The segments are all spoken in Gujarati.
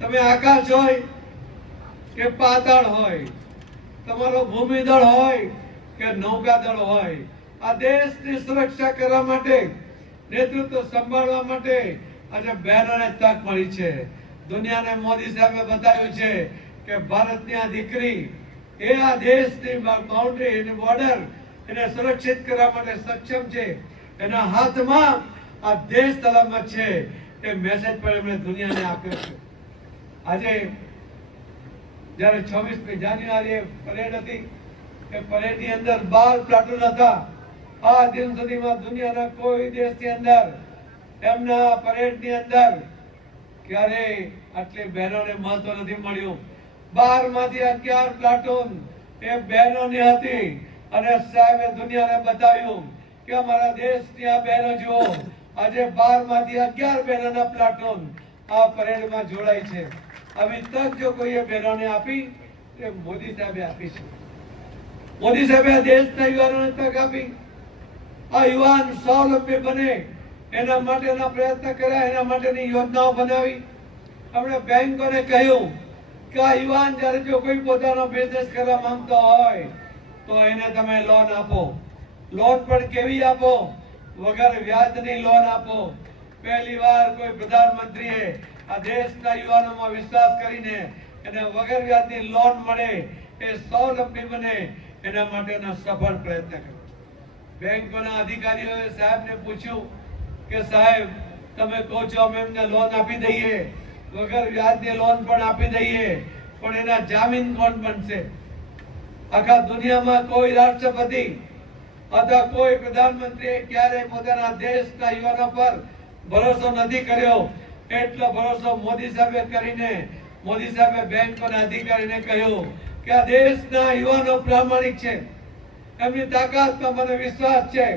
તમે આકાશ હોય કે પાતાળ હોય, તમારો ભૂમિદળ હોય કે નૌકાદળ હોય, આ દેશની સુરક્ષા કરવા માટે, નેતૃત્વ સંભાળવા માટે આજે બહેનોને તક મળી છે. દુનિયાને મોદી સાહેબે બતાવ્યું છે કે ભારતની આ દીકરી એ આ દેશની બાઉન્ડ્રી એની બોર્ડર એને સુરક્ષિત કરવા માટે સક્ષમ છે. એના હાથમાં આ દેશ સલામત છે. એ મેસેજ પણ એમણે દુનિયાને આપ્યો છે. આજે જ્યારે છવ્વીસમી જાન્યુઆરીએ પરેડ હતી એ પરેડની અંદર બાર પ્લાટુન હતા, આ દિન સુધીમાં દુનિયાના કોઈ દેશની અંદર એમના પરેડની અંદર ક્યારે આટલી બહેનોને મહત્વ નથી મળ્યું. બારમાંથી અગિયાર પ્લાટૂન એ બહેનોની હતી અને સાહેબે દુનિયાને બતાવ્યું કે અમારા દેશની આ બહેનો જુઓ, આજે બારમાંથી અગિયાર બહેનોના પ્લાટૂન આ પરેડમાં જોડાય છે. આવી તક જો કોઈએ બહેનોને આપી તે મોદી સાહેબે આપી છે. મોદી સાહેબે આ દેશના યુવાનોને તક આપી. આ યુવાન સ્વાવલંબી બને, એના માટેના પ્રયત્ન કર્યા, એના માટેની યોજનાઓ બનાવી. આપણે બેંકોને કહ્યું કે આ યુવાન જ્યારે જો કોઈ પોતાનો બિઝનેસ કરવા માંગતો હોય, તો એને તમે લોન આપો. લોન પણ કેવી આપો? વગર વ્યાજની લોન આપો. પહેલી વાર કોઈ પ્રધાનમંત્રીએ આ દેશના યુવાનોમાં વિશ્વાસ કરીને એને વગર વ્યાજની લોન મળે એ સ્વાવલંબી બને એના માટેનો સફળ પ્રયત્ન કર્યો. બેંકોના અધિકારીઓએ સાહેબને પૂછ્યું કે સાહેબ, તમે કહો છો અમે એમને લોન આપી દઈએ વગર વ્યાજની લોન પણ આપી દઈએ, પણ એના જામીન કોણ બનશે? આખા દુનિયામાં કોઈ રાષ્ટ્રપતિ અથવા કોઈ પ્રધાનમંત્રીએ ક્યારેય પોતાના દેશના યુવાનો પર ભરોસો નથી કર્યો. એટલો ભરોસો મોદી સાહેબે કરીને, મોદી સાહેબે બેંકોના અધિકારીને કહ્યું કે આ દેશના યુવાનો પ્રામાણિક છે. એમની તાકાતમાં મને વિશ્વાસ છે.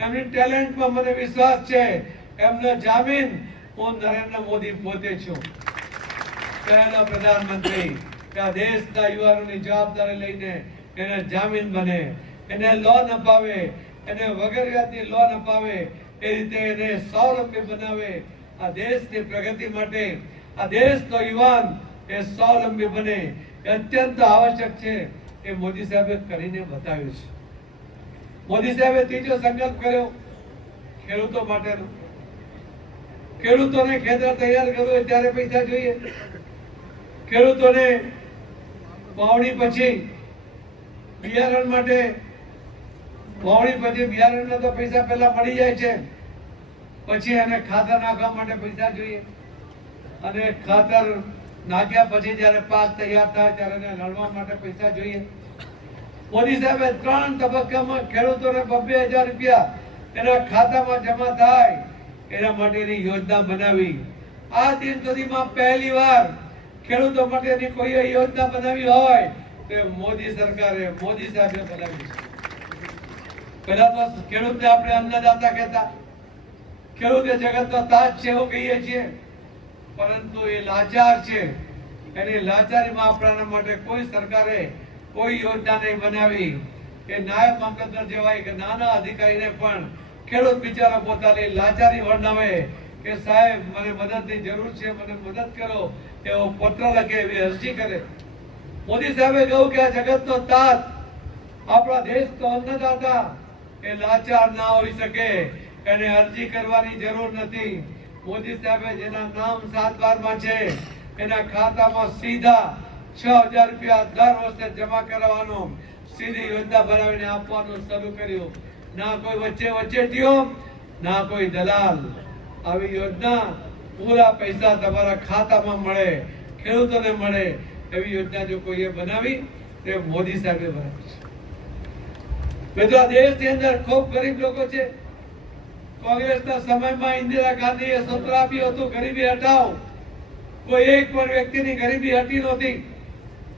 એમની ટેલેન્ટમાં મને વિશ્વાસ છે. એમનો જામીન હું નરેન્દ્ર મોદી પોતે છું. પહેલો પ્રધાનમંત્રી કે આ દેશના યુવાનોની જવાબદારી લઈને એને જામીન બને, એને લોન અપાવે, એને વગર વ્યાજની લોન અપાવે એ રીતે એને સ્વાવલંબી બનાવે. આ દેશની પ્રગતિ માટે, આ દેશનો યુવાન એ સ્વાવલંબી બને. અત્યંત આવશ્યક છે. એ મોદી સાહેબે કરીને બતાવ્યું છે. મોદી સાહેબે ત્રીજો સંકલ્પ કર્યો, ખેડૂતો માટેનો. ખેડૂતોને ખેતર તૈયાર કરવું હોય ત્યારે પૈસા જોઈએ. ખેડૂતોને વાવણી પછી બિયારણ માટે વાવણી પછી બિયારણના તો પૈસા પહેલા મળી જાય છે. પછી એને ખાતર નાખવા માટે પૈસા જોઈએ. અને ખાતર નાખ્યા પછી જ્યારે પાક તૈયાર થાય ત્યારે એને લણવા માટે પૈસા જોઈએ. મોદી સાહેબે ત્રણ તબક્કામાં ખેડૂતોને બબ્બે હજાર રૂપિયા એના ખાતામાં જમા થાય. એના માટેની યોજના બનાવી. આ દિન સુધીમાં પહેલી વાર ખેડૂતો માટેની કોઈ યોજના બનાવી હોય તો મોદી સરકારે, મોદી સાહેબે બનાવી છે. પહેલા તો ખેડૂતને આપણે અન્નદાતા કહેતા. ખેડૂત જગતનો તાજ છે એવું કહીએ છીએ. પરંતુ એ લાચાર છે. એની લાચારીમાં આપણા માટે કોઈ સરકારે કોઈ યોજના નહીં બનાવી. એ નાયબ મામલતદાર જેવા એક નાના અધિકારીને પણ ખેડૂત બિચારો પોતાની લાચારી વર્ણવે કે સાહેબ, મને મદદની જરૂર છે, મને મદદ કરો. એવો પત્ર લખે એવી અરજી કરે. મોદી સાહેબે કહ્યું કે આ જગતનો તાત આપણા દેશનો અન્નદાતા એ લાચાર ના હોઈ શકે. એને અરજી કરવાની જરૂર નથી. મોદી સાહેબે જેના નામ સાત બારમાં છે, એના ખાતામાં સીધા છ હજાર રૂપિયા દર વર્ષે જમા કરાવવાનો સીધી યોજના બનાવીને આપવાનું શરૂ કર્યું. ના કોઈ વચ્ચે વચ્ચે થયો, ના કોઈ દલાલ. આવી યોજના પૂરા પૈસા તમારા ખાતામાં મળે, ખેડૂતોને મળે. એવી યોજના જો કોઈએ બનાવી, તે મોદી સાહેબે બનાવી છે. મિત્રો આ દેશની અંદર ખૂબ ગરીબ લોકો છે, કોંગ્રેસના સમયમાં ઇન્દિરા ગાંધીએ સૂત્ર આપ્યું હતું, ગરીબી હટાવો કોઈ એક પણ વ્યક્તિની ગરીબી હટી નહોતી.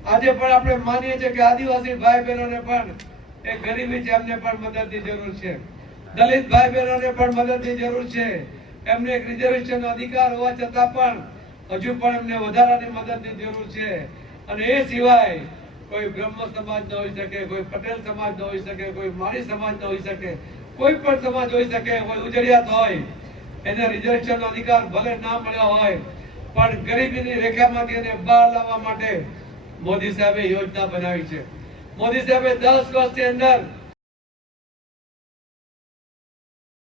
આજે પણ આપણે માનીએ છીએ કે આદિવાસી ભાઈ બહેનોને પણ એ ગરીબી છે, એમને પણ મદદની જરૂર છે. દલિત ભાઈ બહેનોને પણ મદદની જરૂર છે. એમને એક રિઝર્વેશન અધિકાર હોવા છતાં પણ હજુ પણ એમને વધારાની મદદની જરૂર છે. અને એ સિવાય કોઈ બ્રહ્મ સમાજ ન હોઈ શકે, કોઈ પટેલ સમાજ ન હોઈ શકે, કોઈ માળી સમાજ ન હોઈ શકે, કોઈ પણ સમાજ હોઈ શકે, કોઈ ઉજળિયાત હોય, એને રિઝર્વેશન અધિકાર ભલે ના મળ્યો હોય, પણ ગરીબીની રેખામાંથી એને બહાર લાવવા માટે મોદી સાહેબે યોજના બનાવી છે. મોદી સાહેબે દસ વર્ષની અંદર